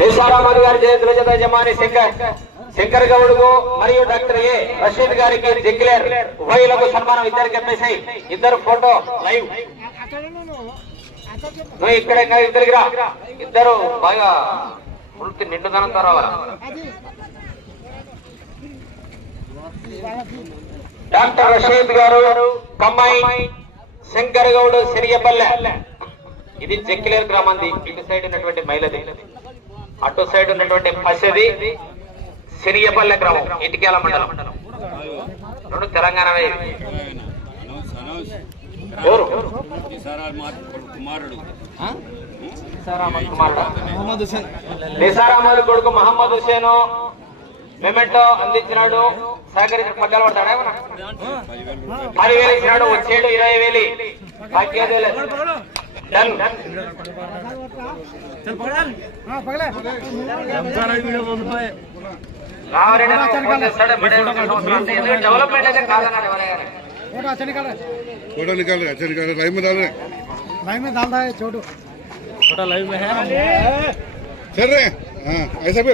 దేశారామన్ గారి చేతుల చేత యజమాని శంకర్. శంకర్ గౌడ్కు మరియు డాక్టర్ ఏ. రషీద్ గారికి డిక్లేర్. ఉభయులకు సన్మానం ఇద్దరు చెప్పేసి ఇద్దరు ఫోటో లైవ్. నువ్వు ఇక్కడ ఇద్దరికి రా. ఇద్దరు బాగా వృత్తి నిండుదనం తర్వాత డాక్టర్ రషీద్ గారు కమ్మాయి శంకర్ గౌడ్ సిరియపల్లె ఇది చెక్కిలేరు గ్రామంది. ఇటు సైడ్ ఉన్నటువంటి మైలది. అటు సైడ్ ఉన్నటువంటి పసిది సిరియపల్లె గ్రామం ఇటుకేల మండలం. రెండు తెలంగాణ నిసారామది కొడుకు మహమ్మద్ హుసేన్. మెమెంటో అందించినాడు సహకరించిన పక్కన పడతాడా ఏమన్నా? పదివేలు ఇచ్చినాడు వచ్చేడు ఇరవై వేలు బాకీ లేదు డన్ రామారెడ్డి అన్న ఫోన్ చేస్తాడు, బిడ్డ ఎందుకంటే డెవలప్మెంట్ అయితే కాదన్నాడు ఎవరైనా फोटो अच्छा निकाल रहा फोटो निकाल रहे अच्छा निकाल रहे लाइन में डाल रहे है लाइन में डाल रहा है छोटू चल रहे हैं हाँ ऐसा भी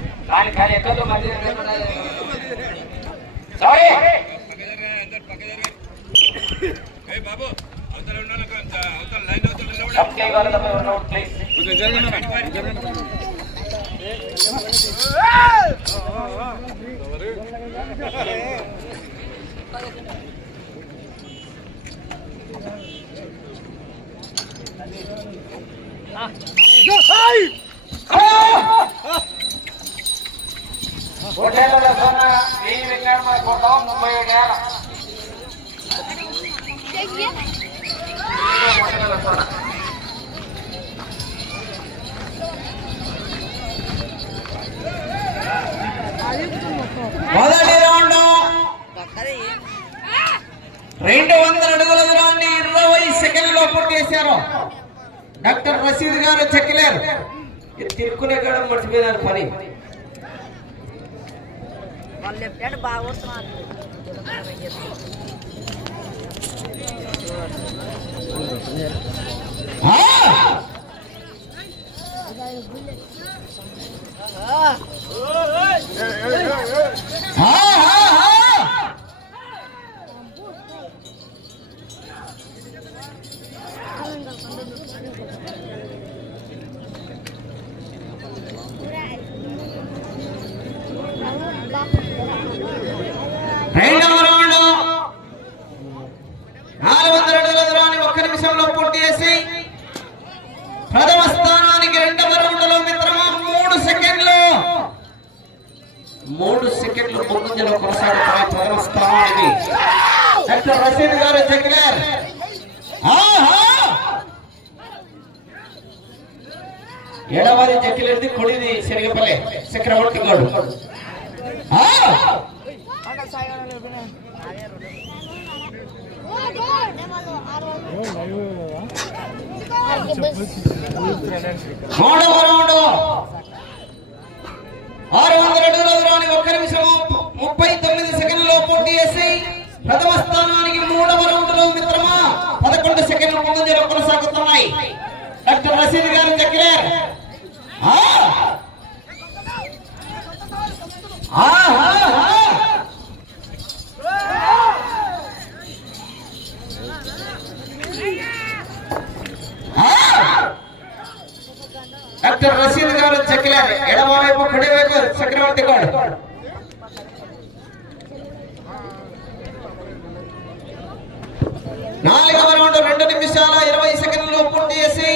కానీ కానీ ఎక్కడో మంచి సారీ. బాబు అవతల అవతల లైన్ అవతల ప్లీజ్ కొంచెం జరగండి జరగండి వెయ్యి ముప్పై మొదటి రౌండ్ రెండు వందల అడుగుల దూరాన్ని ఇరవై సెకండ్లో పూర్తి చేశారు. డాక్టర్ రషీద్ గారు చెక్కలేరు. తిరుక్కునే కాడ మర్చిపోయినారు పని. వాళ్ళు లెఫ్ట్ హ్యాండ్ బాగా కొడుతున్నారు ఆ, ఆ, ఆ! రెండవ రౌండ్ నాలుగు వందల అడుగుల దూరాన్ని ఒక్క నిమిషంలో పూర్తి చేసి ప్రథమ స్థానానికి రెండవ రౌండ్లో మిత్రమా మూడు సెకండ్లు మూడు సెకండ్లు ముందంజలో కొనసాగుతున్న ప్రథమ స్థానానికి డాక్టర్ రషీద్ గారు చెక్కినారు ఎడవది చెక్కిలేది కుడిది శనగపల్లె చక్రవర్తి గోడు ఆ! మూడవ రౌండ్ ఆరు వందల అడుగుల దూరాన్ని ఒక్క నిమిషం ముప్పై తొమ్మిది సెకండ్లలో పూర్తి చేసి ప్రథమ స్థానానికి మూడవ రౌండ్లో మిత్రమా పదకొండు సెకండ్ల ముందంజలో కొనసాగుతున్నాయి డాక్టర్ రసీద్ గారు చక్రార్ అబ్దుల్ రషీద్ గారు చక్రార్ ఎడమవైపు కుడివైపు చక్రవర్తి గారు. నాలుగవ రౌండ్ రెండు నిమిషాల ఇరవై సెకండ్లు పూర్తి చేసి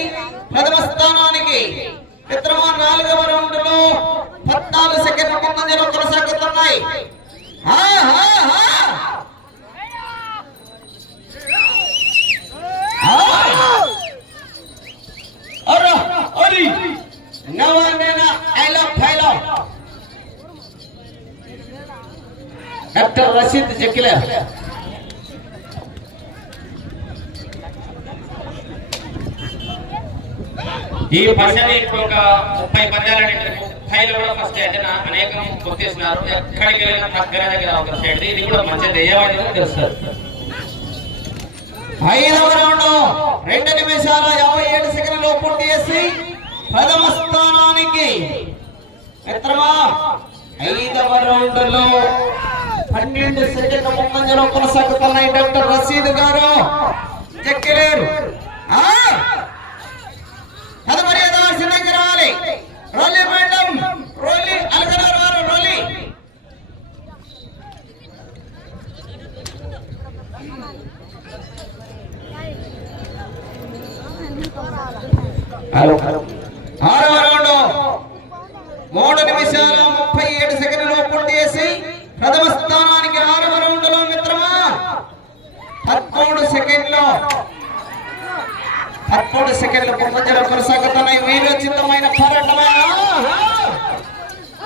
ప్రథమ స్థానానికి మిత్రమా నాలుగవ రౌండ్లో పద్నాలుగు సెకండ్ల ముందంజలో కొనసాగుతున్నాయి ఆహా డాక్టర్ రషీద్ జకిల ఈ పశని ఒక ముప్పై పందాలు ముప్పైలో కూడా ఫస్ట్ ఏదైనా అనేకం గుర్తిస్తున్నారు. ఎక్కడికి వెళ్ళినా దగ్గర దగ్గర ఒక సైడ్. ఇది కూడా మంచి దెయ్యవాడి తెలుస్తుంది. ఐదవ రౌండ్. రెండు నిమిషాల యాభై ఏడు సెకండ్లు పూర్తి చేసి ప్రథమ స్థానానికి మిత్రమా ఐదవ రౌండ్లో పన్నెండు సెకండ్ల ముందంజలో కొనసాగుతున్నాయి డాక్టర్ రసీద్ గారు. ఎక్కలేరు. అది మర్యాద సిద్ధంగా రావాలి. రోలి మేడం అలగనారు వారు రౌండ్ మూడు నిమిషాల ముప్పై ఏడు సెకండ్లు పూర్తి చేసి ప్రథమ స్థానానికి ఆరవ రౌండ్లో మిత్రమా పదమూడు సెకండ్లు మూడు సెకండ్ల మధ్యలో కొనసాగుతున్నాయి వీరోచితమైన పోరాటమైన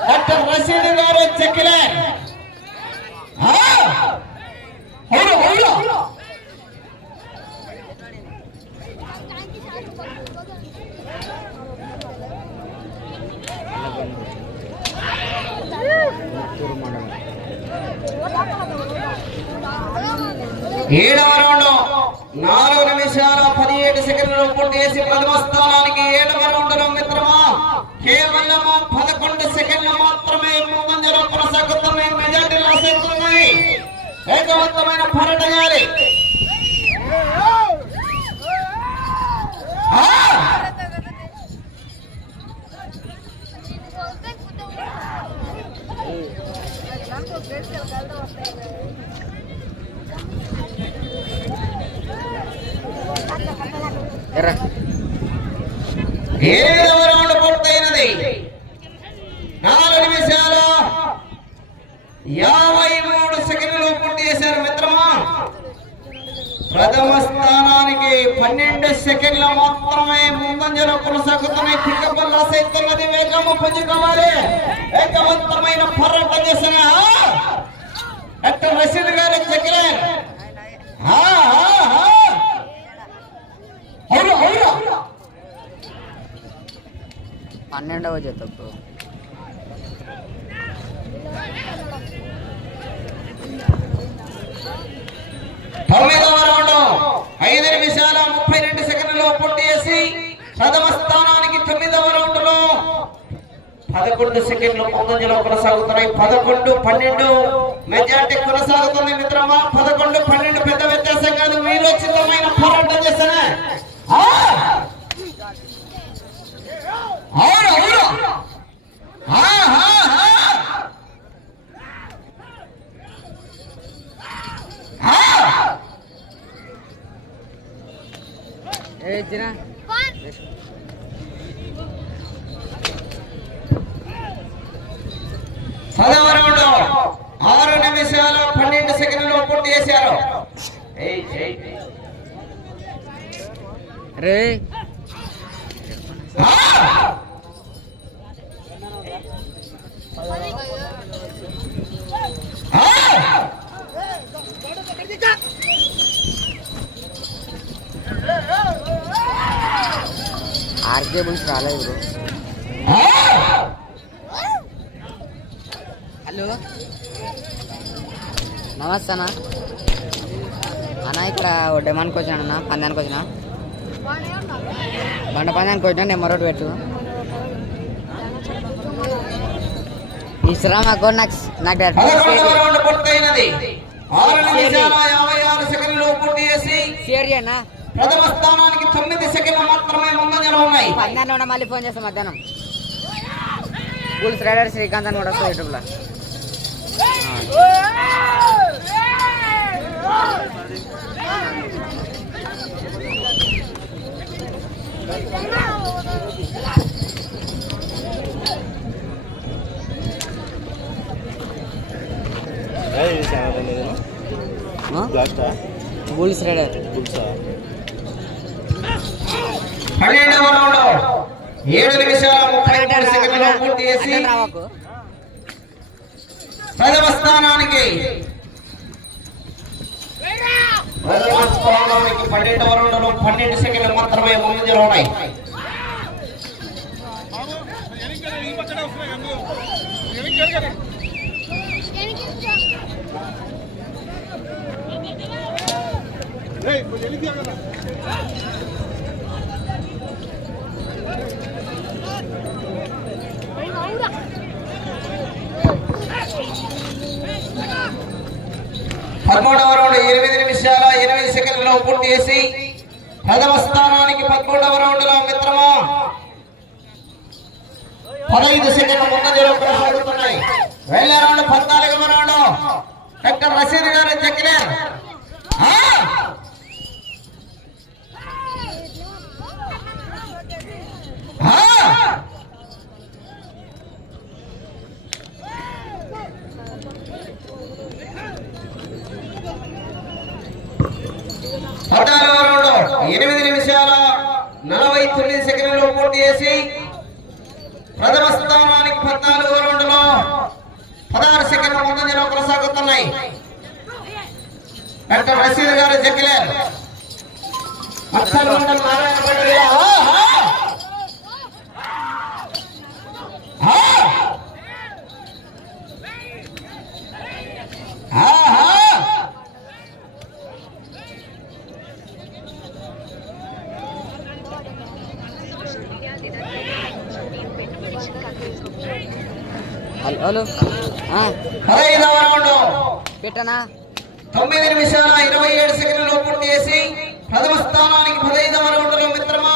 డాక్టర్ రషీద్ గారు చెక్కిలే. ఏడవ రౌండ్ నాలుగు నిమిషాల పదిహేడు సెకండ్లు పూర్తి చేసి ప్రథమ స్థానానికి ఏడవ రౌండ్ మిత్రమా? కేవలం పదకొండు సెకండ్లు మాత్రమే ముందంజలో కొనసాగుతున్నాయి. మెజార్టీ లాస్ అవుతున్నాయి వేగవంతమైన పోరాట చేయాలి ఆ! ఏడవ రౌండ్ పూర్తయినది. నాలుగు నిమిషాల. యాభై మూడు సెకండ్లు పూర్తి చేశారు మిత్రమా. ప్రథమ స్థానానికి పన్నెండు సెకండ్ల మాత్రమే ముందంజలో కొనసాగుతున్నాయి. పికప్ సైతున్నది అవుతున్నది వేగము పుంజుకోవాలి వేగవంతమైన పోరాటం చేసిన డాక్టర్ రషీద్ గారు చెక్కలే అవును పన్నెండవ జత బ్రో ఐదు నిమిషాల ముప్పై రెండు సెకండ్లలో పూర్తి చేసి ప్రథమ స్థానానికి తొమ్మిదవ రౌండ్లో పదకొండు సెకండ్లు ముందంజలో కొనసాగుతున్నాయి. పదకొండు పన్నెండు. మెజార్టీ కొనసాగుతుంది మిత్రమా? పదకొండు పన్నెండు పెద్ద వ్యత్యాసం కాదు. మీరు చిన్నమైన పోరాటం చేస్తానే! అవును అవును ఏ జినా పదవ రౌండ్ ఆరు నిమిషాల పన్నెండు సెకండ్లు పూర్తి చేశారు ఏయ్, ఏయ్. రే ఆ! ఆ! ఆర్కే బుల్స్ రాలేదు బ్రో! హలో. నమస్తే అన్న. అన్న ఇక్కడ డెమాన్కి వచ్చాను అన్న. పందానికి వచ్చిన? బండ పందానికి వచ్చినా? నెంబర్ ఒకటి పెట్టు. ఇస్తురా మాకు నాకు నాకు షేర్ చేయన్నా ప్రథమ స్థానానికి తొమ్మిది సెకండ్లు మాత్రమే ముందంజలో ఉన్నాయి. పందాన్ని కూడా మళ్ళీ ఫోన్ చేస్తాం మధ్యాహ్నం. గూల్స్ రైడర్ శ్రీకాంత్ అని కూడా వస్తుంది యూట్యూబ్లో గూల్స్ రైడర్ పన్నెండవ రౌండ్ ఏడు నిమిషాల ముప్పై మూడు సెకండ్లు పూర్తి చేసి ప్రథమ స్థానానికి ప్రథమ స్థానానికి పన్నెండవ రౌండ్లో పన్నెండు సెకండ్లు మాత్రమే ముందంజలో ఉన్నాయి. పదమూడవ రౌండ్ ఎనిమిది నిమిషాల ఎనిమిది సెకండ్లలో పూర్తి చేసి ప్రథమ స్థానానికి పదమూడవ రౌండ్లో మిత్రమా? పదహైదు సెకండ్ల ముందంజలో కొనసాగుతున్నాయి. వెళ్ళే రౌండ్ పద్నాలుగవ రౌండ్. డాక్టర్ రషీద్ గారు చెక్కినారు పద్నాలుగవ ఎనిమిది నిమిషాల నలభై తొమ్మిది సెకండ్లు పూర్తి చేసి ప్రథమ స్థానానికి పద్నాలుగు రౌండ్లో పదహారు సెకండ్ల ముందంజలో కొనసాగుతున్నాయి. డాక్టర్ రసీద్ గారు చెక్కిలేరు మత్సరమండలం నారాయణపేట జిల్లా. ఆహా! ఆహా! ఆహా! హలో. పదహైదవ రౌండ్ పెట్టనా? తొమ్మిది నిమిషాల ఇరవై ఏడు సెకండ్లు పూర్తి చేసి ప్రథమ స్థానానికి పదహైదవ రౌండ్లో మిత్రమా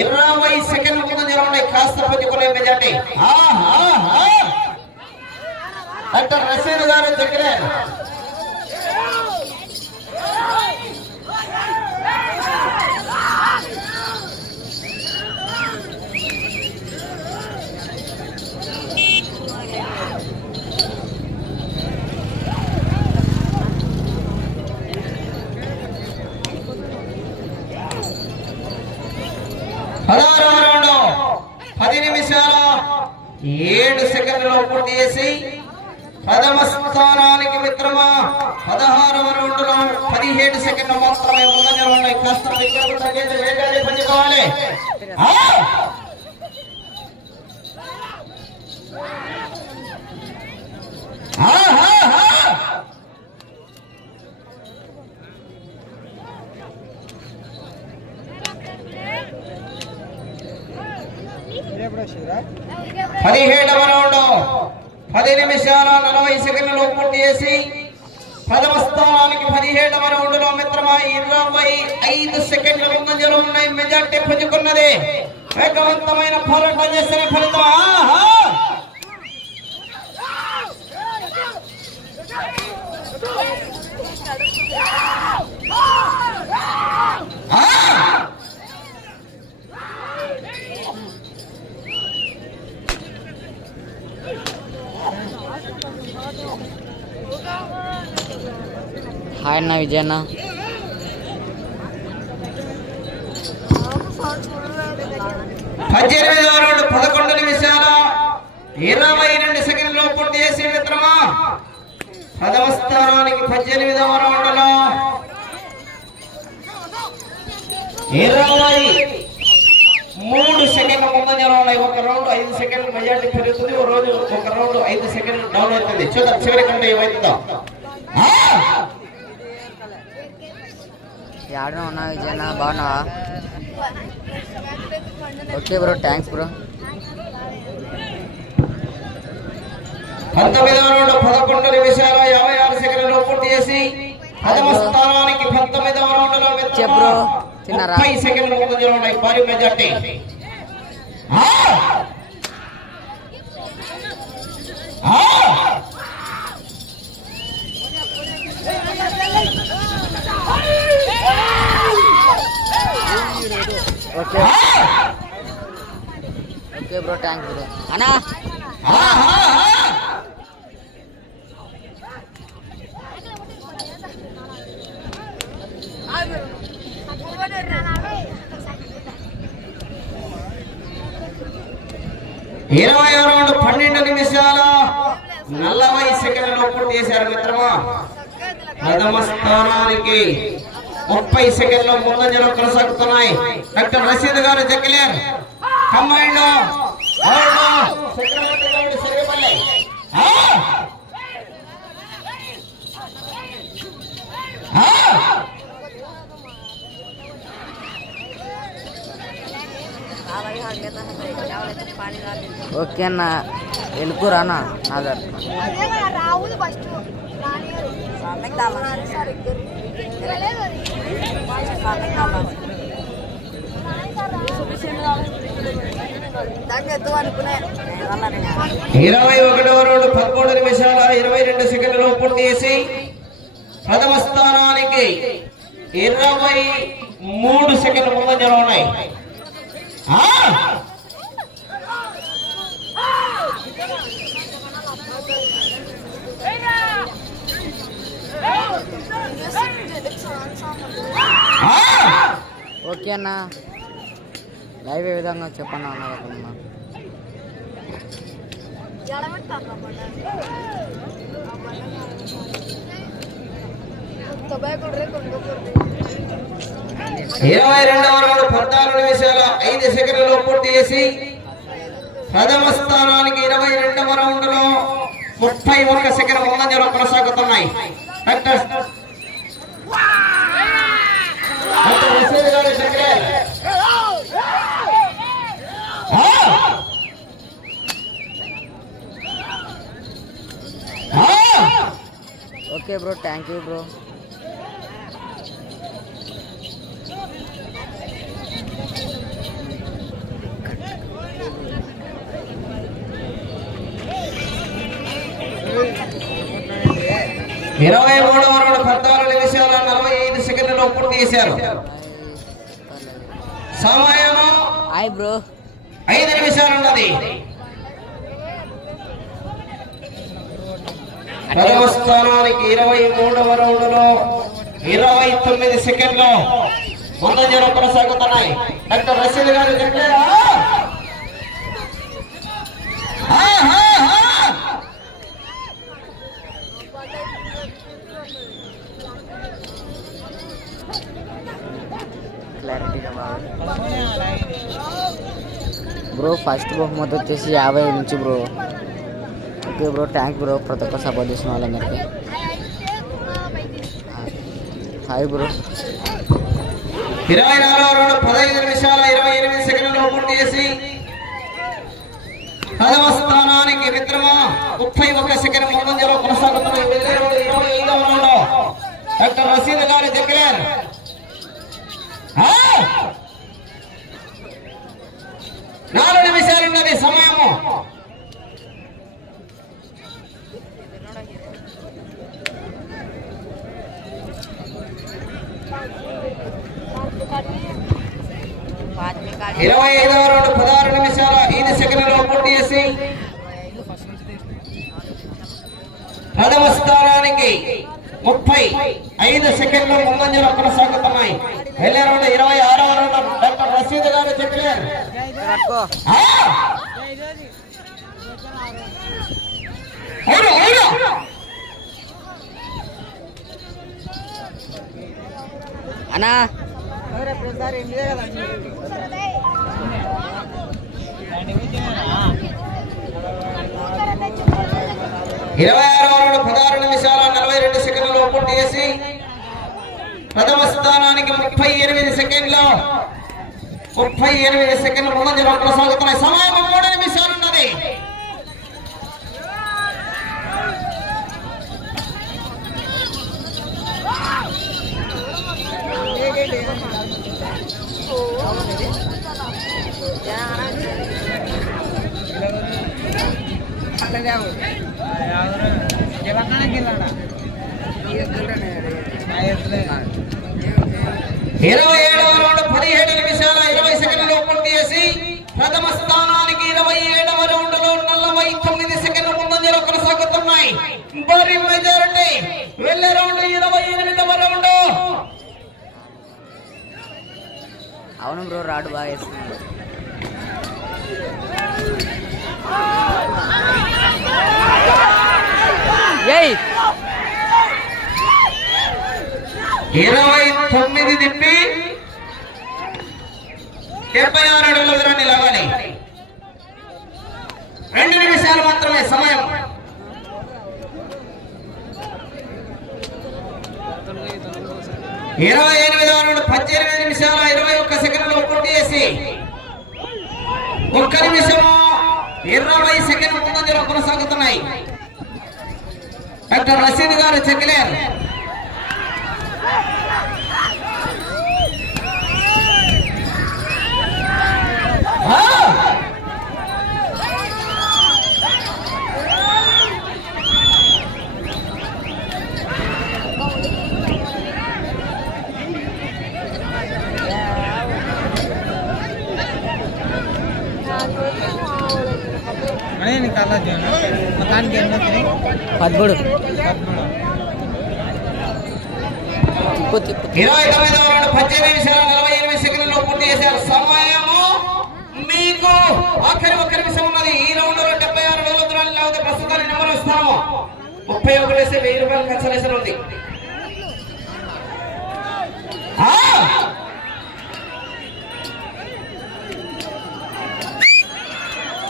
ఇరవై సెకండ్ల ముందు నిలబడి కాస్త పుంజుకునే మెజార్టీ! డాక్టర్ రషీద్ గారు దగ్గరే పదహారవ రౌండ్ పది నిమిషాల ఏడు సెకండ్లలో పూర్తి చేసి ప్రథమ స్థానానికి మిత్రమా పదహారవ రౌండ్లో పదిహేడు సెకండ్లు మాత్రమే ముందంజలో ఉన్నాయి కాస్త దగ్గరకు తగ్గేది వేగాన్ని పంచుకోవాలి ఆ! ఆహాహా! పదిహేడవ రౌండ్. పది నిమిషాల నలభై సెకండ్లు పూర్తి చేసి పదవ స్థానానికి పదిహేడవ రౌండ్లో మిత్రమా ఇరవై ఐదు సెకండ్ల ముందంజలో ఉన్నాయి మెజార్టీ పుంజుకున్నది వేగవంతమైన పోరాటం చేసిన ఫలితం. ఆహా! హాయ్ విజయన్న. పద్దెనిమిది రెండు పదకొండు నిమిషాల ఇరవై రెండు సెకండ్లో పూర్తి చేసి మిత్రమా? పదవ స్థానానికి పద్దెనిమిదవ రౌండ్లో ఇరవై మూడు సెకండ్ల ముందంజలో ఉన్నాయి ఒక రౌండ్ ఐదు సెకండ్లు మెజార్టీ పెరుగుతుంది. ఒక రోజు ఒక రౌండ్ ఐదు సెకండ్లు డౌన్ అవుతుంది. చూద్దాం చివరి కంటే ఏమవుతుందో ఆ! ఆడనే ఉన్నా విజయ్ అన్న బాగున్నావా ఓకే బ్రో థ్యాంక్స్ బ్రో పంతొమ్మిదవ రౌండ్ పదకొండు నిమిషాల యాభై ఆరు సెకండ్లలో పూర్తి చేసి పదవ స్థానానికి పంతొమ్మిదవ రౌండ్లో బ్రో. తిన్నారా? ముప్పై సెకండ్ల ముందంజలో ఉన్నాయి భారీ మెజార్టీ ఆ! ఆ! ఓకే ట్యాంక్ అనా? ఇరవై రౌండ్ పన్నెండు నిమిషాల నలభై సెకండ్లలో పూర్తి చేశారు మిత్రమా? ప్రథమ స్థానానికి ముప్పై సెకండ్ల ముందంజలో కొనసాగుతున్నాయి. డాక్టర్ రషీద్ గారు జక్కలేర్ కంబైండ్ చక్రవర్తి గౌడ్ సిరిపల్లి. ఆ! ఆ! ఓకే అన్న. వెళ్ళిపోరా అన్న ఫస్ట్ ఇరవై ఒకటవ రోడ్డు పదమూడు నిమిషాల ఇరవై రెండు సెకండ్లు పూర్తి చేసి ప్రథమ స్థానానికి ఇరవై మూడు సెకండ్ల ముందంజలో ఉన్నాయి ఆ! ఆ! ఓకే అన్న. లైవ్ ఏ విధంగా చెప్పన్న అన్న ఇరవై రెండవ రౌండ్ పద్నాలుగు నిమిషాల ఐదు సెకండ్లలో పూర్తి చేసి ప్రథమ స్థానానికి ఇరవై రెండవ రౌండ్లో ముప్పై ఒక్క సెకండ్ ముందంజలో కొనసాగుతున్నాయి. Okay bro thank you bro. ఇరవై మూడు వరకు పద్నాలుగు నిమిషాల నలభై ఐదు సెకండ్లలో పూర్తి చేశారు. సమయం హాయ్ బ్రో. ఐదు నిమిషాలు ఉన్నది. స్థానానికి ఇరవై మూడవ రౌండ్లో ఇరవై తొమ్మిది సెకండ్లు ముందంజలో కొనసాగుతున్నాయి. డాక్టర్ రషీద్ గారు చెప్పారా క్లారిటీగా బాగా బ్రో ఫస్ట్ బహుమతి వచ్చేసి యాభై నుంచి bro okay bro thank bro ప్రతి ఒక్క సపోర్ట్ చేసిన వాళ్ళందరికీ. హాయ్ బ్రో ఇరవై నాలుగు రౌండ్ పదహైదు నిమిషాల ఇరవై ఎనిమిది సెకండ్లు పూర్తి చేసి పదవ స్థానానికి మిత్రమ ముప్పై ఒక్క సెకండ్ ముందంజలో కొనసాగుతున్న ఇరవై ఐదవ డాక్టర్ రసీద్ గారు దగ్గర నాలుగు నిమిషాలు ఉన్నది సమయము ఇరవై ఐదవ రెండు పదహారు నిమిషాల ఐదు సెకండ్లలో పూర్తి చేసి. ప్రథమ స్థానానికి ముప్పై ఐదు సెకండ్లు ముందంజలు కొనసాగుతున్నాయి. ఇరవై రౌండ్ పదహారు నిమిషాల నలభై రెండు సెకండ్లలో పూర్తి చేసి ప్రథమ స్థానానికి ముప్పై ఎనిమిది సెకండ్లు. ముప్పై ఎనిమిది సెకండ్లు ముందంజలో కొనసాగుతున్నాయి. సమయం మూడు నిమిషాలు ఉన్నది ఇరవై భారీ మెజారిటీ. వెళ్ళే రౌండ్ ఇరవై ఎనిమిదవ రౌండ్. అవును బ్రో రాడు బాగా వేస్తున్నాడు. ఇరవై తొమ్మిది తిప్పి. డెబ్బై ఆరు అడుగుల దూరాన్ని లాగాలి. రెండు నిమిషాలు మాత్రమే సమయం. ఇరవై ఎనిమిది నుండి పద్దెనిమిది నిమిషాల ఇరవై ఒక్క సెకండ్లో పూర్తి చేసి ఒక్క నిమిషము ఇరవై సెకండ్ ముందంజలో కొనసాగుతున్నాయి. డాక్టర్ రసీద్ గారు చెక్కలేరు పదమూడు. తిప్పు తిప్పు ఇరవై తొమ్మిది రౌండ్ పద్దెనిమిది నిమిషాల నలభై ఎనిమిది సెకండ్లలో పూర్తి చేశారు. సమయము మీకు ఆఖరి ఒక్క నిమిషం ఉన్నది. ఈ రౌండ్లో డెబ్బై ఆరు వేల దూరాలు లేకపోతే ప్రస్తుతానికి నెంబర్ ఇస్తాము ముప్పై ఒకటి వేస్తే వెయ్యి రూపాయలు కన్సలేషన్ ఉంది. ఆ!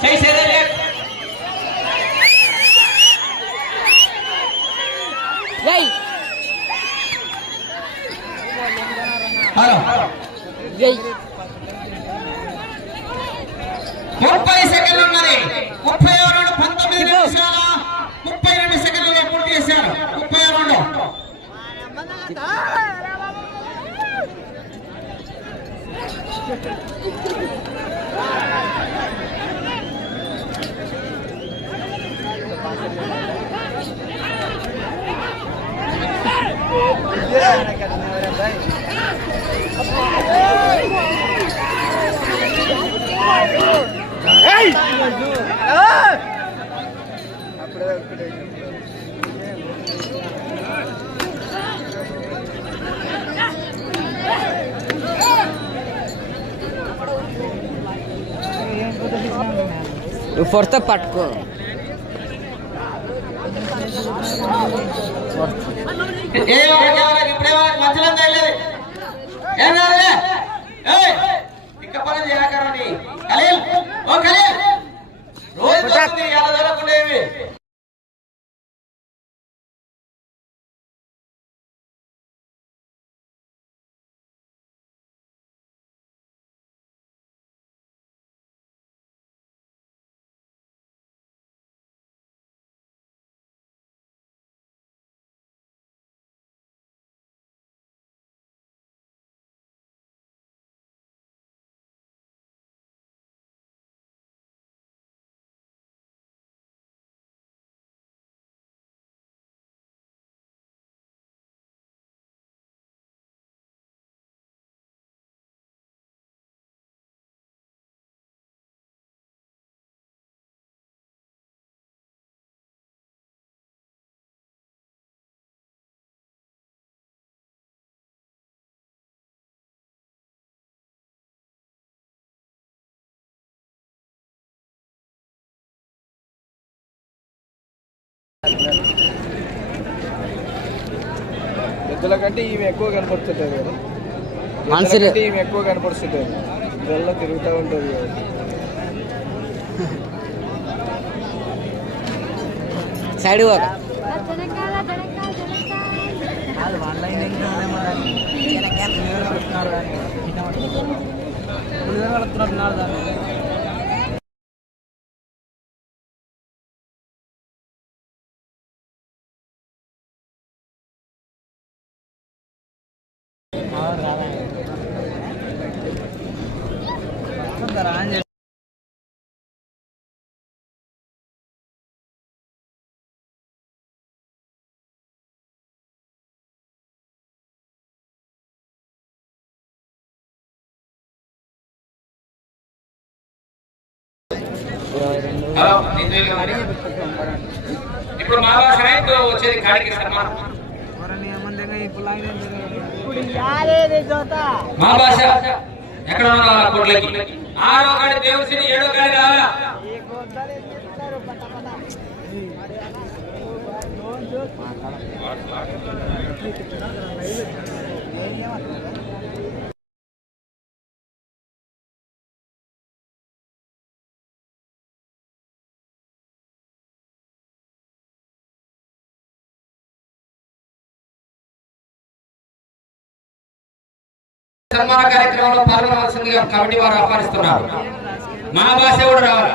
చేసేదే లేదు. జై హలో జై ముప్పై సెకండ్లు ఉన్నది ముప్పై రెండు పంతొమ్మిది నిమిషాల ముప్పై రెండు సెకండ్లలో పూర్తి చేశారు ముప్పై రెండు ఫోర్త్ పట్టుకో ఏ వాళ్ళకి ఇప్పుడే వాళ్ళకి మధ్యలో ఇంకా పని ఓ ఖలీల్ రోజు దొరుకుతుంది ఎలా దొరకకుండా ఏమి ఎద్దుల కంటే ఈమె ఎక్కువ కనపడుతుంటది కదా మనుషులు ఎద్దుల కంటే ఈమె ఎక్కువ కనపడుతుంటది ఇదల్లా తిరుగుతూ ఉంటుంది కదా సైడ్ పోక హలో ఇప్పుడు మహాభాష రైతు వచ్చేది కాడికి సన్మానం మా భాష ఎక్కడ ఉన్నారు కోట్లకి? ఆరో కాడి దేవశ్రీ ఏడో కాడి రావాలా సన్మాన కార్యక్రమంలో పాల్గొనవలసిందిగా కమిటీ వారు ఆహ్వానిస్తున్నారు. మన భాష కూడా రావాలి.